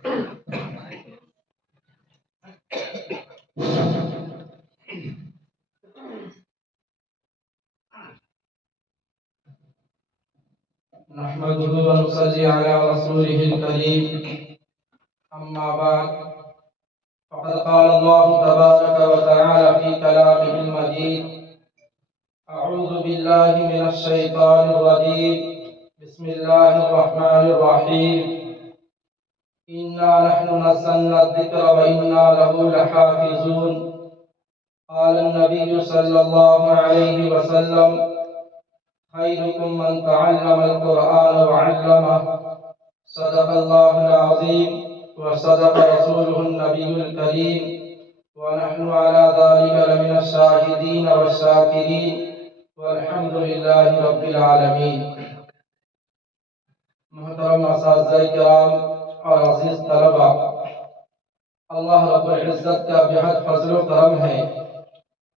نحمده ونصلي على رسوله الكريم أما بعد فقد قال الله تبارك وتعالى في كلامه المجيد أعوذ بالله من الشيطان الرجيم بسم الله الرحمن الرحيم إنا نحن نزلنا الذكر وإنا له لحافظون قال النبي صلى الله عليه وسلم خيركم من تعلم القرآن وعلمه صدق الله العظيم وصدق رسوله النبي الكريم ونحن على ذلك لمن الشاهدين والشاكرين والحمد لله رب العالمين۔ محترم اساتذہ کرام اور عزیز طلبہ، اللہ رب العزت کا بہت فضل و کرم ہے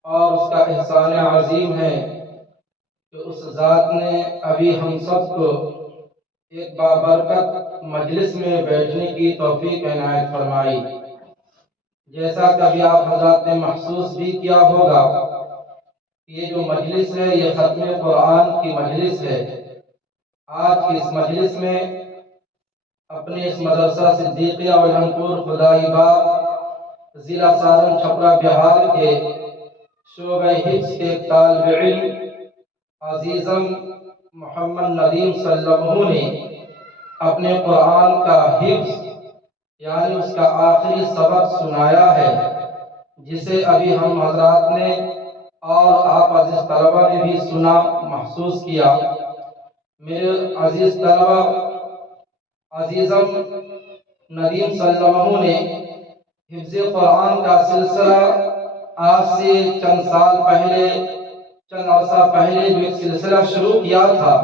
اور اس کا احسان عظیم ہے کہ اس ذات نے ابھی ہم سب کو ایک بابرکت مجلس میں بیٹھنے کی توفیق عنایت فرمائی۔ جیسا کبھی آپ حضرات نے محسوس بھی کیا ہوگا، یہ جو مجلس ہے یہ ختم قرآن کی مجلس ہے۔ آج کی اس مجلس میں اپنے اس مدرسہ صدیقیہ اولہمپور خدائی باغ ضلع سارن چھپرا بہار کے شعبہ حفظ کے طالب علم عزیزم محمد ندیم صلی اللہ علیہ وسلم نے اپنے قرآن کا حفظ یعنی اس کا آخری سبق سنایا ہے، جسے ابھی ہم حضرات نے اور آپ عزیز طلبہ نے بھی سنا، محسوس کیا۔ میرے عزیز طلبہ، عزیزم ندیم صلی اللہ علیہ وسلم نے حفظ قرآن کا سلسلہ آج سے چند عرصہ پہلے جو ایک سلسلہ شروع کیا تھا،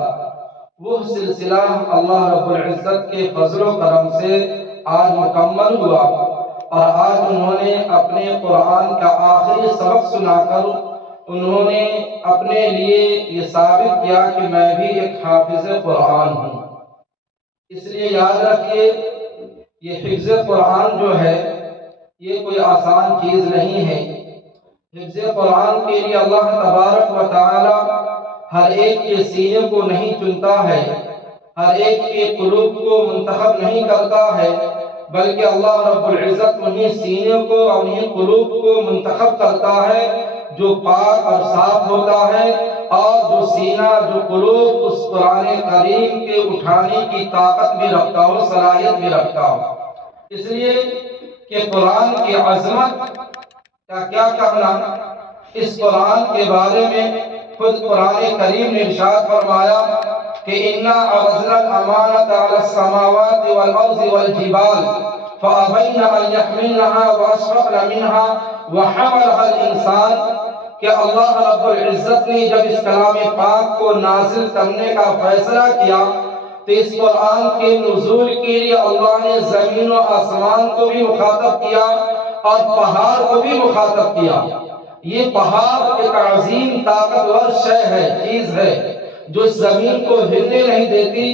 وہ سلسلہ اللہ رب العزت کے فضل و کرم سے آج مکمل ہوا، اور آج انہوں نے اپنے قرآن کا آخری سبق سنا کر انہوں نے اپنے لیے یہ ثابت کیا کہ میں بھی ایک حافظ قرآن ہوں۔ اس لیے یاد رکھیے، یہ حفظ قرآن جو ہے یہ کوئی آسان چیز نہیں ہے۔ حفظ قرآن کے لیے اللہ تبارک و تعالی ہر ایک کے سینے کو نہیں چنتا ہے، ہر ایک کے قلوب کو منتخب نہیں کرتا ہے، بلکہ اللہ رب العزت انہیں سینے کو اور انہیں قلوب کو منتخب کرتا ہے جو پاک اور صاف ہوتا ہے، اور جو سینہ، جو قلوب اس قرآن کریم کے اٹھانے کی طاقت بھی رکھتا ہو، صلاحیت بھی رکھتا ہو۔ اس لیے کہ قرآن کی عظمت کا کیا کہنا، اس قرآن کے بارے میں خود قرآن کریم نے ارشاد فرمایا کہ اِنَّا عَرَضْنَا الْأَمَانَةَ عَلَى السَّمَاوَاتِ وَالْأَرْضِ وَالْجِبَالِ فَأَبَيْنَ أَن يَحْمِلْنَهَا وَأَشْفَقْنَ مِنْهَا وَحَمَلَهَا الْإِنسَانُ کہ اللہ رب العزت نے جب اس کلام پاک کو نازل کرنے کا فیصلہ کیا تو اس قرآن کے نزول کے لیے اللہ نے زمین و آسمان کو بھی مخاطب کیا اور پہاڑ کو بھی مخاطب کیا۔ یہ پہاڑ ایک عظیم طاقتور شے ہے، چیز ہے جو زمین کو ہلنے نہیں دیتی،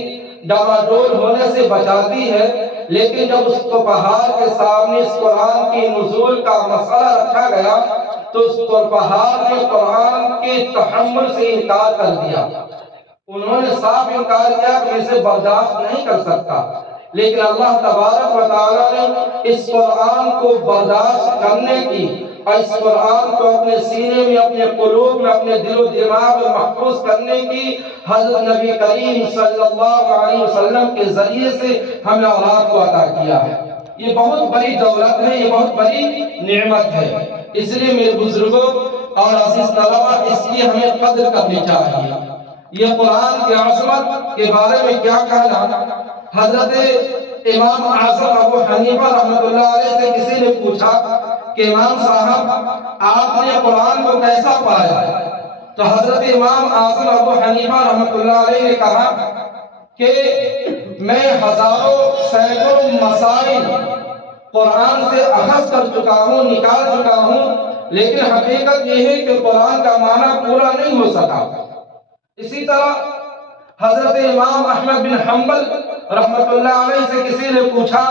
ڈاواڈول ہونے سے بچاتی ہے، لیکن جب اس کو پہاڑ کے سامنے اس قرآن کی نزول کا مسئلہ رکھا گیا تو اس کو پہاڑ نے قرآن کے تحمل سے انکار کر دیا۔ انہوں نے صاف انکار کیا کہ میں اسے برداشت نہیں کر سکتا، لیکن اللہ تبارک و تعالیٰ نے اس قرآن کو برداشت کرنے کی اور اس قرآن کو اپنے سینے میں، اپنے قلوب میں، اپنے دل و دماغ میں محفوظ کرنے کی حضرت نبی کریم صلی اللہ علیہ وسلم کے ذریعے سے ہمیں اولاد کو عطا کیا ہے۔ یہ بہت بڑی دولت ہے، یہ بہت بڑی نعمت ہے۔ اس لیے میرے بزرگوں اور عزیز طلبہ، اس کی ہمیں قدر کرنی چاہیے۔ یہ قرآن کی عظمت کے بارے میں کیا کہنا، حضرت امام اعظم ابو حنیفہ رحمۃ اللہ علیہ سے کسی نے پوچھا کہ امام صاحب آپ نے قرآن کو کیسا پایا؟ تو حضرت امام اعظم ابو حنیفہ رحمۃ اللہ علیہ نے کہا کہ میں ہزاروں سینکڑوں مسائل قرآن سے اخذ کر چکا ہوں، نکال چکا ہوں، لیکن حقیقت یہ ہے کہ قرآن کا معنی پورا نہیں ہو سکا۔ اسی طرح حضرت امام احمد بن حنبل رحمۃ اللہ علیہ سے کسی نے پوچھا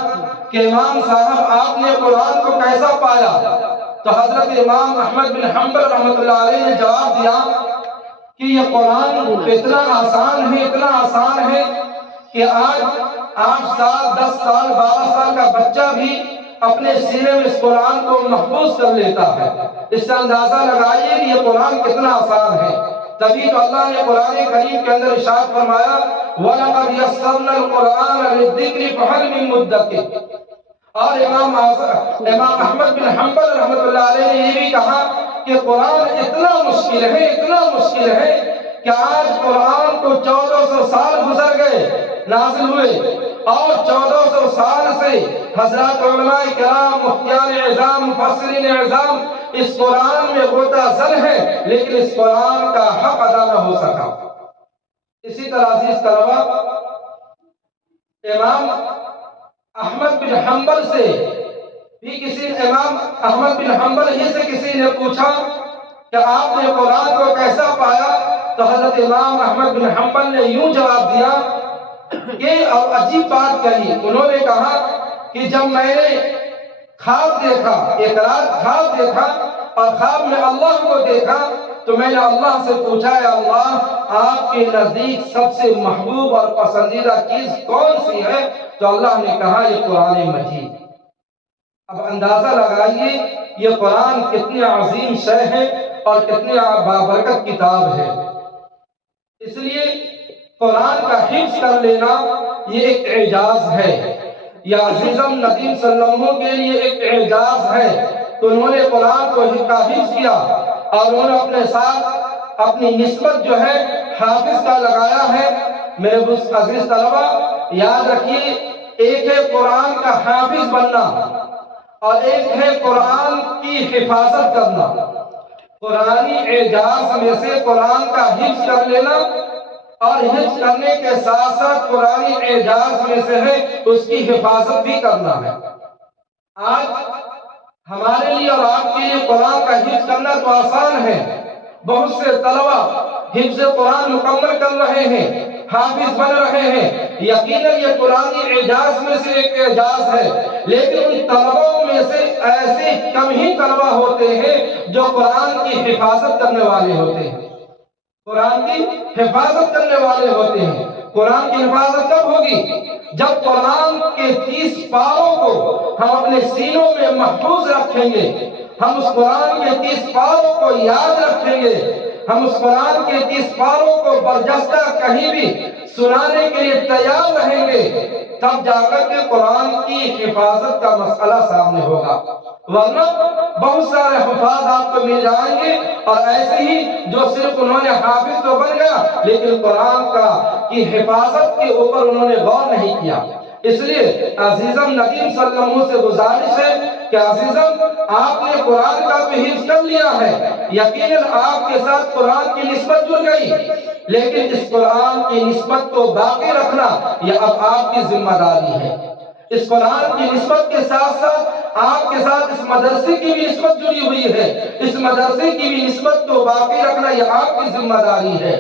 کہ امام صاحب آپ نے قرآن کو کیسا پایا؟ تو حضرت امام احمد بن حنبل رحمۃ اللہ علیہ نے جواب دیا کہ یہ قرآن اتنا آسان ہے کہ آج 8 سال 10 سال 12 سال کا بچہ بھی اپنے سینے میں اس قرآن کو محفوظ کر لیتا ہے۔ اس سے اندازہ لگائیے کہ یہ قرآن کتنا آسان ہے۔ تبھی تو اللہ نے قرآن کریم کے اندر ارشاد فرمایا وَلَقَدْ يَسَّرْنَا الْقُرْآنَ لِلذِّكْرِ فَهَلْ مِن مُدَّكِرٍ۔ اور امام احمد بن حنبل رحمۃ اللہ علیہ نے یہ بھی کہا کہ قرآن اتنا مشکل ہے کہ آج قرآن کو 1400 سال گزر گئے نازل ہوئے، اور 1400 سال سے حضرات علماء کرام مفتیان اعظام مفسرین اعظام اس قرآن میں غوطہ زن ہے، لیکن اس قرآن کا حق ادا نہ ہو سکا۔ اسی طرح عزیز طلبہ، امام احمد بن حنبل سے بھی امام احمد بن حنبل ہی سے کسی نے پوچھا کہ آپ نے قرآن کو کیسا پایا؟ تو حضرت امام احمد بن حنبل نے یوں جواب دیا کہ اور عجیب بات کہی، انہوں نے کہا کہ جب میں نے خواب دیکھا، ایک رات خواب دیکھا اور خواب میں اللہ کو دیکھا تو میں نے اللہ سے پوچھا ہے اللہ آپ کے نزدیک سب سے محبوب اور پسندیدہ چیز کون سی ہے؟ تو اللہ نے کہا یہ قرآن مجید۔ اب اندازہ لگائیے یہ قرآن کتنی عظیم شے ہے اور کتنی بابرکت کتاب ہے۔ اس لیے قرآن کا حفظ کر لینا یہ ایک اعجاز ہے، یا عزیزم ندیم صلی اللہ علیہ وسلم کے لیے ایک اعجاز ہے کہ انہوں نے قرآن کو حفظ کیا اور انہوں نے اپنے ساتھ اپنی نسبت جو ہے حافظ کا لگایا ہے۔ میرے عزیز طلبہ یاد رکھیے، ایک ہے قرآن کا حافظ بننا اور ایک ہے قرآن کی حفاظت کرنا۔ قرآنی اعجاز میں سے قرآن کا حفظ کر لینا اور حفظ کرنے کے ساتھ ساتھ قرآنی اعجاز میں سے ہے اس کی حفاظت بھی کرنا ہے۔ آج ہمارے لیے اور آپ کے لیے قرآن کا حفظ کرنا تو آسان ہے، بہت سے طلبہ حفظ قرآن مکمل کر رہے ہیں، حافظ بن رہے ہیں، یقیناً یہ قرآنی اعجاز میں سے ایک اعجاز ہے، لیکن ان طلبوں میں سے ایسے کم ہی طلبہ ہوتے ہیں جو قرآن کی حفاظت کرنے والے ہوتے ہیں، قرآن کی حفاظت کرنے والے ہوتے ہیں۔ قرآن کی حفاظت کب ہوگی؟ جب قرآن کے 30 پاروں کو ہم اپنے سینوں میں محفوظ رکھیں گے، ہم اس قرآن کے 30 پاروں کو یاد رکھیں گے، ہم اس قرآن کے 30 پاروں کو برجستہ کہیں بھی سنانے کے لیے تیار رہیں گے، تب جا کر کے قرآن کی حفاظت کا مسئلہ سامنے ہوگا۔ ورنہ بہت سارے حفاظ آپ کو مل جائیں گے اور ایسے ہی جو صرف انہوں نے حافظ تو بن گیا لیکن قرآن کی حفاظت کے اوپر انہوں نے غور نہیں کیا۔ اس لیے عزیزم ندیم صلی اللہ علیہ وسلم سے گزارش ہے کہ عزیزم آپ نے قرآن کا تو حفظ کر لیا ہے، یقیناً آپ کے ساتھ قرآن کی نسبت جڑ گئی، لیکن اس قرآن کی نسبت کو باقی رکھنا یہ اب آپ کی ذمہ داری ہے۔ اس قرآن کی نسبت کے ساتھ ساتھ آپ کے ساتھ اس مدرسے کی بھی نسبت جڑی ہوئی ہے، اس مدرسے کی بھی نسبت کو باقی رکھنا یہ آپ کی ذمہ داری ہے۔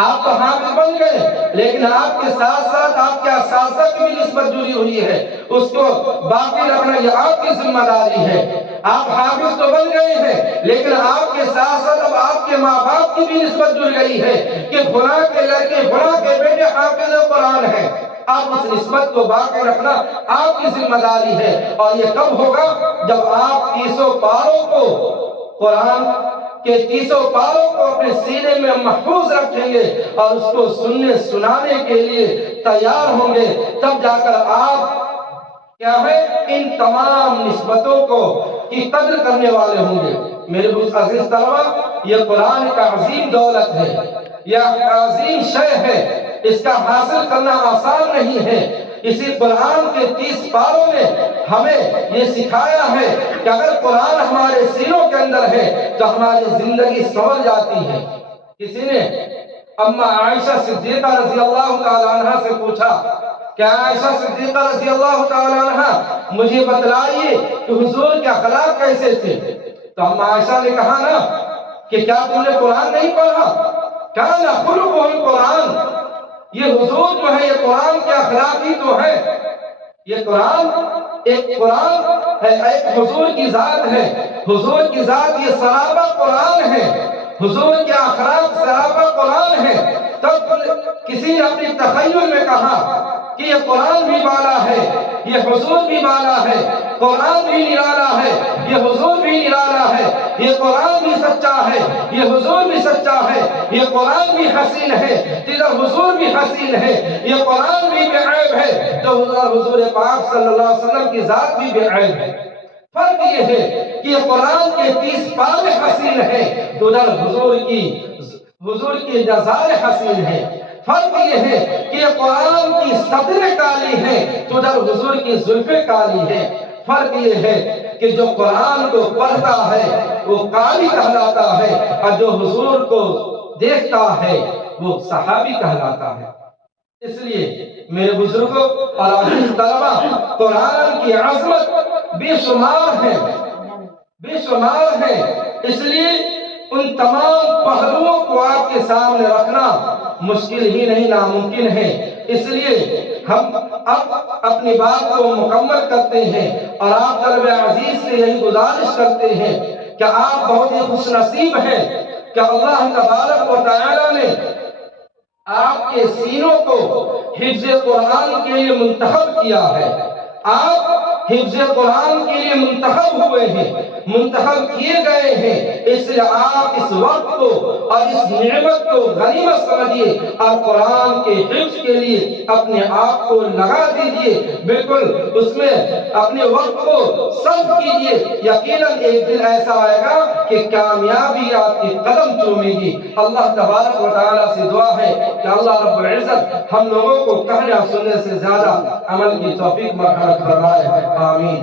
آپ تو حافظ بن گئے لیکن آپ کے ساتھ ساتھ آپ کے اساتذہ کی بھی نسبت جڑی ہوئی ہے، اس کو باقی رکھنا یہ آپ کی ذمہ داری ہے۔ آپ حافظ تو بن گئے ہیں لیکن آپ کے ساتھ ساتھ اب آپ کے ماں باپ کی بھی نسبت جڑ گئی ہے کہ فلاں کے لڑکے فلاں کے بیٹے حافظ قرآن ہیں۔ آپ اس نسبت کو باقی رکھنا آپ کی ذمہ داری ہے، اور یہ کب ہوگا؟ جب آپ 30 پاروں کو قرآن کے 30 پاروں کو اپنے سینے میں محفوظ رکھیں گے اور اس کو سننے سنانے کے لیے تیار ہوں گے، تب جا کر آپ کیا ہے ان تمام نسبتوں کی قدر کرنے والے ہوں گے۔ میرے عزیز طلبہ، یہ قرآن کا عظیم دولت ہے، یہ عظیم شے ہے، اس کا حاصل کرنا آسان نہیں ہے۔ اسی قرآن کے 30 پاروں نے ہمیں یہ سکھایا ہے کہ اگر قرآن ہمارے سینوں کے اندر ہے تو ہماری زندگی سنور جاتی ہے۔ کسی نے اما عائشہ صدیقہ رضی اللہ تعالی عنہ سے پوچھا کہ عائشہ صدیقہ رضی اللہ تعالی عنہ مجھے بتلائیے کہ حضور کے اخلاق کیسے تھے؟ تو اما عائشہ نے کہا نا کہ کیا تم نے قرآن نہیں پڑھا؟ کان خلقہ القرآن، یہ حضور جو ہے یہ قرآن کے اخلاق ہی تو ہے. یہ قرآن ہے، ایک حضور کی ذات ہے. حضور کی ذات یہ سراپا قرآن ہے. حضور کے اخلاق سراپا قرآن ہے. تب کسی نے اپنی تخیل میں کہا کہ یہ قرآن بھی بالا ہے، یہ حضور بھی بالا ہے، قرآن بھی نرالا ہے، یہ حضور بھی نرالا ہے، یہ قرآن بھی سچا ہے، یہ حضور بھی سچا ہے، یہ قرآن بھی حسین ہے، ادھر حضور بھی حسین ہے، یہ قرآن بھی بے عیب ہے، تو حضور پاک صلی اللہ علیہ وسلم کی ذات بھی بے عیب ہے. فرق یہ ہے کہ یہ قرآن کے 30 پارے حسین ہے، تو ادھر حضور کی نظار حسین ہے. فرق یہ ہے کہ یہ قرآن کی صدر کالی ہے، تو ادھر حضور کی زلفیں کالی ہے. فرق یہ ہے کہ جو قرآن کو پڑھتا ہے وہ قاری کہلاتا ہے، اور جو حضور کو دیکھتا ہے وہ صحابی کہلاتا ہے. اس لیے میرے بزرگوں اور عزیز طلبہ، قرآن کی عظمت بے شمار ہے، بے شمار ہے. اس لیے ان تمام پہلوؤں کو آپ کے سامنے رکھنا مشکل ہی نہیں ناممکن ہے. اس لیے ہم اب اپنی بات کو مکمل کرتے ہیں اور آپ طلب عزیز سے یہی گزارش کرتے ہیں کہ آپ بہت ہی خوش نصیب ہیں کہ اللہ تبارک و تعالی نے آپ کے سینوں کو حفظ قرآن کے لیے منتخب کیا ہے. آپ حفظ قرآن کے لیے منتخب ہوئے ہیں، منتخب کیے گئے ہیں. اس لیے آپ اس وقت کو اور اس نعمت کو غنیمت سمجھیے اور قرآن کے حفظ کے لیے اپنے آپ کو لگا دیجئے. بالکل اس میں اپنے وقت کو صرف کیجئے. یقیناً ایک دن ایسا آئے گا کہ کامیابی آپ کی قدم چومے گی. اللہ تبارک و تعالیٰ سے دعا ہے کہ اللہ رب العزت ہم لوگوں کو کہنے اور سننے سے زیادہ عمل کی توفیق مرحمت فرمائے. آمین.